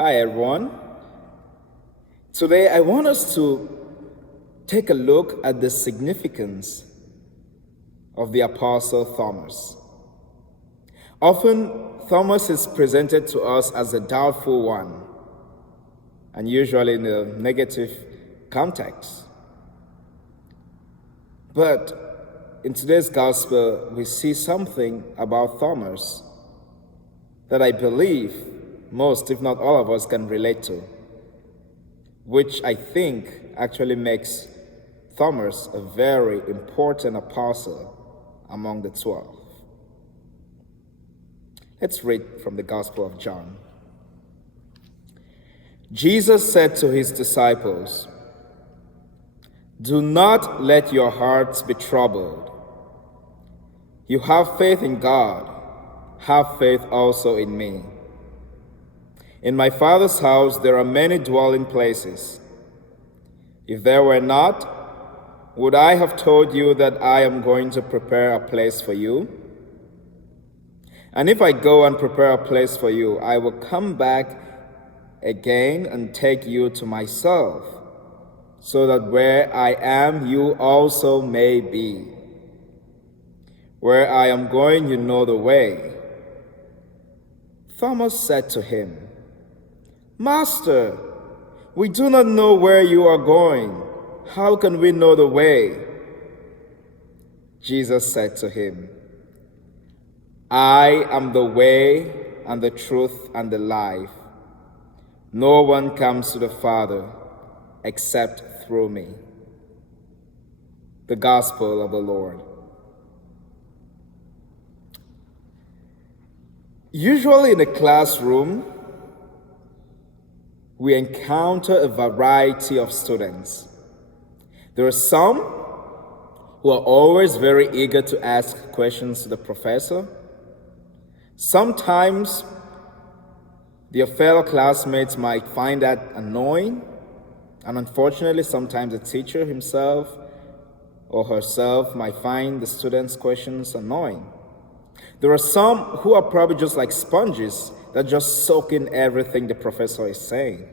Hi, everyone. Today, I want us to take a look at the significance of the Apostle Thomas. Often, Thomas is presented to us as a doubtful one, and usually in a negative context. But in today's gospel, we see something about Thomas that I believe most, if not all of us, can relate to, which I think actually makes Thomas a very important apostle among the 12. Let's read from the Gospel of John. Jesus said to his disciples, "Do not let your hearts be troubled. You have faith in God, have faith also in me. In my Father's house there are many dwelling places. If there were not, would I have told you that I am going to prepare a place for you? And if I go and prepare a place for you, I will come back again and take you to myself, so that where I am, you also may be. Where I am going, you know the way." Thomas said to him, "Master, we do not know where you are going. How can we know the way?" Jesus said to him, "I am the way and the truth and the life. No one comes to the Father except through me." The Gospel of the Lord. Usually in a classroom, we encounter a variety of students. There are some who are always very eager to ask questions to the professor. Sometimes their fellow classmates might find that annoying, and unfortunately, sometimes the teacher himself or herself might find the students' questions annoying. There are some who are probably just like sponges that just soak in everything the professor is saying.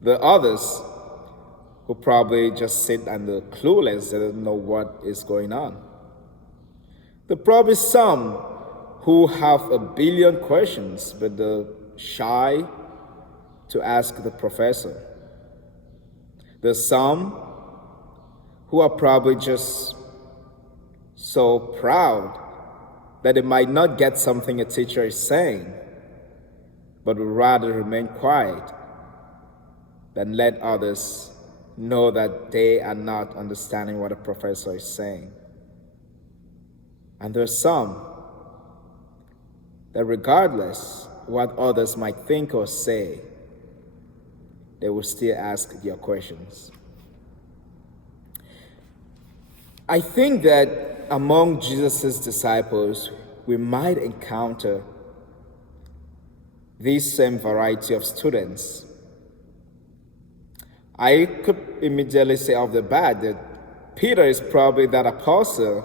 There are others who probably just sit and they're clueless, they don't know what is going on. There are probably some who have a billion questions, but they're shy to ask the professor. There's some who are probably just so proud that they might not get something a teacher is saying, but would rather remain quiet than let others know that they are not understanding what a professor is saying. And there's some that regardless what others might think or say, they will still ask their questions. I think that among Jesus' disciples, we might encounter this same variety of students. I could immediately say off the bat that Peter is probably that apostle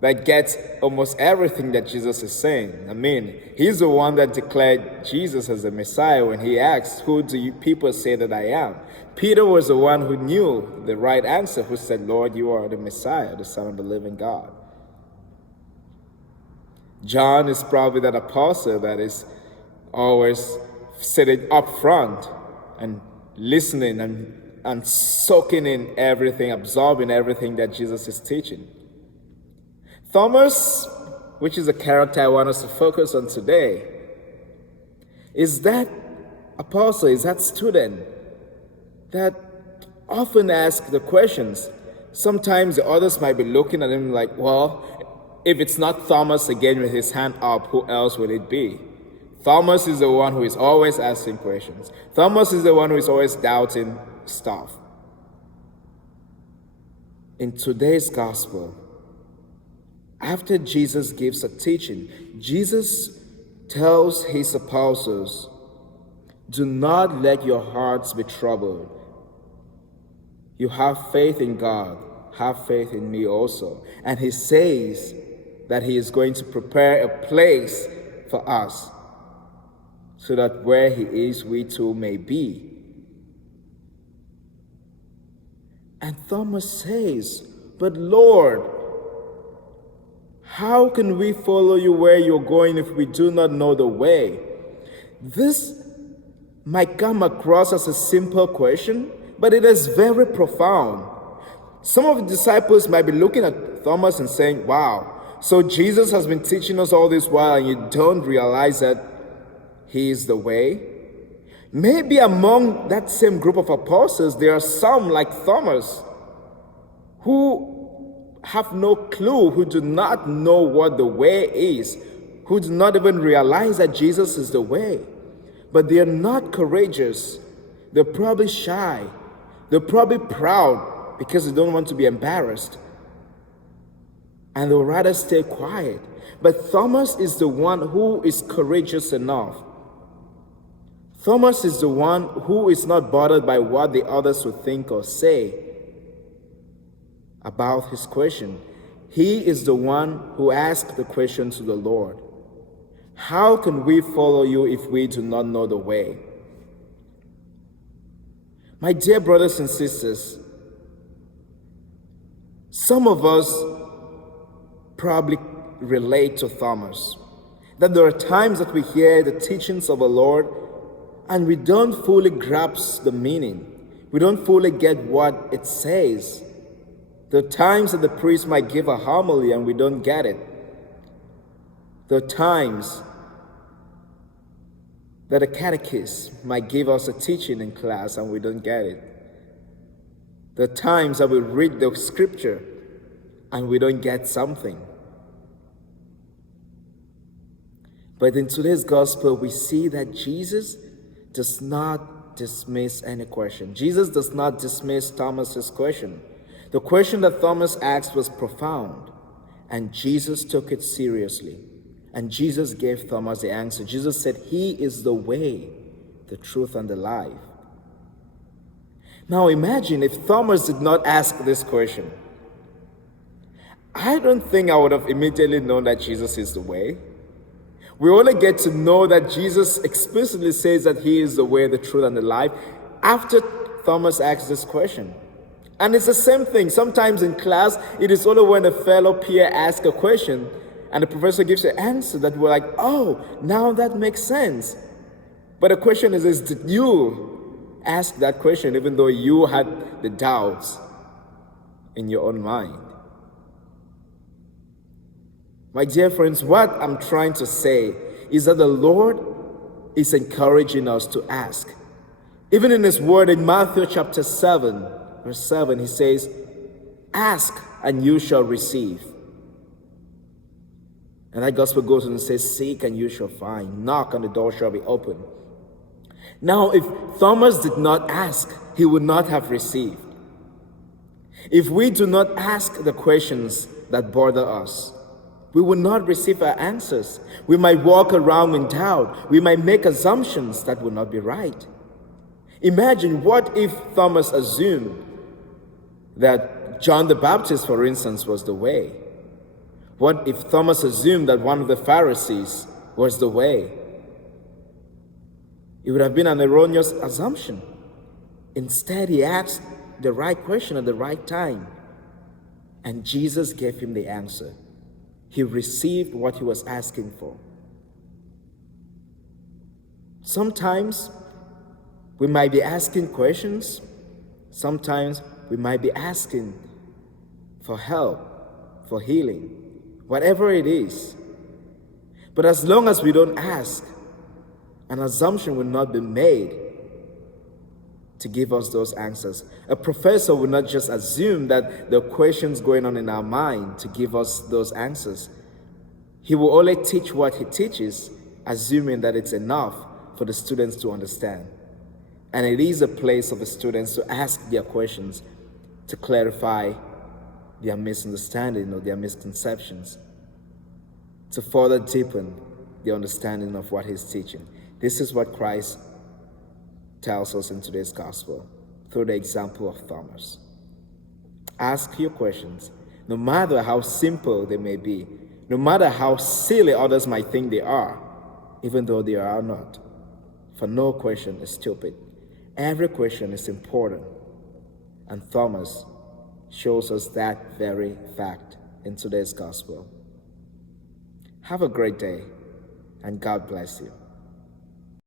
that gets almost everything that Jesus is saying. I mean, he's the one that declared Jesus as the Messiah when he asked, "Who do you people say that I am?" Peter was the one who knew the right answer, who said, "Lord, you are the Messiah, the Son of the living God." John is probably that apostle that is always sitting up front and listening and soaking in everything, absorbing everything that Jesus is teaching. Thomas, which is a character I want us to focus on today, is that apostle, is that student that often asks the questions. Sometimes the others might be looking at him like, well, if it's not Thomas again with his hand up, who else will it be? Thomas is the one who is always asking questions. Thomas is the one who is always doubting stuff. In today's gospel, after Jesus gives a teaching, Jesus tells his apostles, "Do not let your hearts be troubled. You have faith in God, have faith in me also." And he says that he is going to prepare a place for us. so that where he is, we too may be. And Thomas says, "But Lord, how can we follow you where you're going if we do not know the way?" This might come across as a simple question, but it is very profound. Some of the disciples might be looking at Thomas and saying, "Wow, so Jesus has been teaching us all this while and you don't realize that he is the way?" Maybe among that same group of apostles, there are some like Thomas who have no clue, who do not know what the way is, who do not even realize that Jesus is the way. But they are not courageous. They're probably shy. They're probably proud because they don't want to be embarrassed. And they'll rather stay quiet. But Thomas is the one who is courageous enough. Thomas is the one who is not bothered by what the others will think or say about his question. He is the one who asked the question to the Lord. How can we follow you if we do not know the way? My dear brothers and sisters, some of us probably relate to Thomas. That there are times that we hear the teachings of the Lord and we don't fully grasp the meaning. We don't fully get what it says. There are times that the priest might give a homily and we don't get it. There are times that a catechist might give us a teaching in class and we don't get it. There are times that we read the scripture and we don't get something. But in today's gospel, we see that Jesus does not dismiss any question. Jesus does not dismiss Thomas's question. The question that Thomas asked was profound, and Jesus took it seriously. And Jesus gave Thomas the answer. Jesus said, "He is the way, the truth, and the life." Now imagine if Thomas did not ask this question. I don't think I would have immediately known that Jesus is the way. We only get to know that Jesus explicitly says that he is the way, the truth, and the life after Thomas asks this question. And it's the same thing. Sometimes in class, it is only when a fellow peer asks a question and the professor gives an answer that we're like, "Oh, now that makes sense." But the question is did you ask that question even though you had the doubts in your own mind? My dear friends, what I'm trying to say is that the Lord is encouraging us to ask. Even in his word in Matthew chapter 7, verse 7, he says, "Ask and you shall receive." And that gospel goes on and says, "Seek and you shall find. Knock and the door shall be opened." Now, if Thomas did not ask, he would not have received. If we do not ask the questions that bother us, we will not receive our answers. We might walk around in doubt. We might make assumptions that will not be right. Imagine, what if Thomas assumed that John the Baptist, for instance, was the way? What if Thomas assumed that one of the Pharisees was the way? It would have been an erroneous assumption. Instead, he asked the right question at the right time, and Jesus gave him the answer. He received what he was asking for. Sometimes we might be asking questions. Sometimes we might be asking for help, for healing, whatever it is. But as long as we don't ask, an assumption will not be made to give us those answers. A professor will not just assume that there are questions going on in our mind to give us those answers. He will only teach what he teaches, assuming that it's enough for the students to understand. And it is a place of the students to ask their questions to clarify their misunderstanding or their misconceptions, to further deepen the understanding of what he's teaching. This is what Christ tells us in today's gospel through the example of Thomas. Ask your questions, no matter how simple they may be, no matter how silly others might think they are, even though they are not. for no question is stupid. Every question is important. And Thomas shows us that very fact in today's gospel. Have a great day, and God bless you.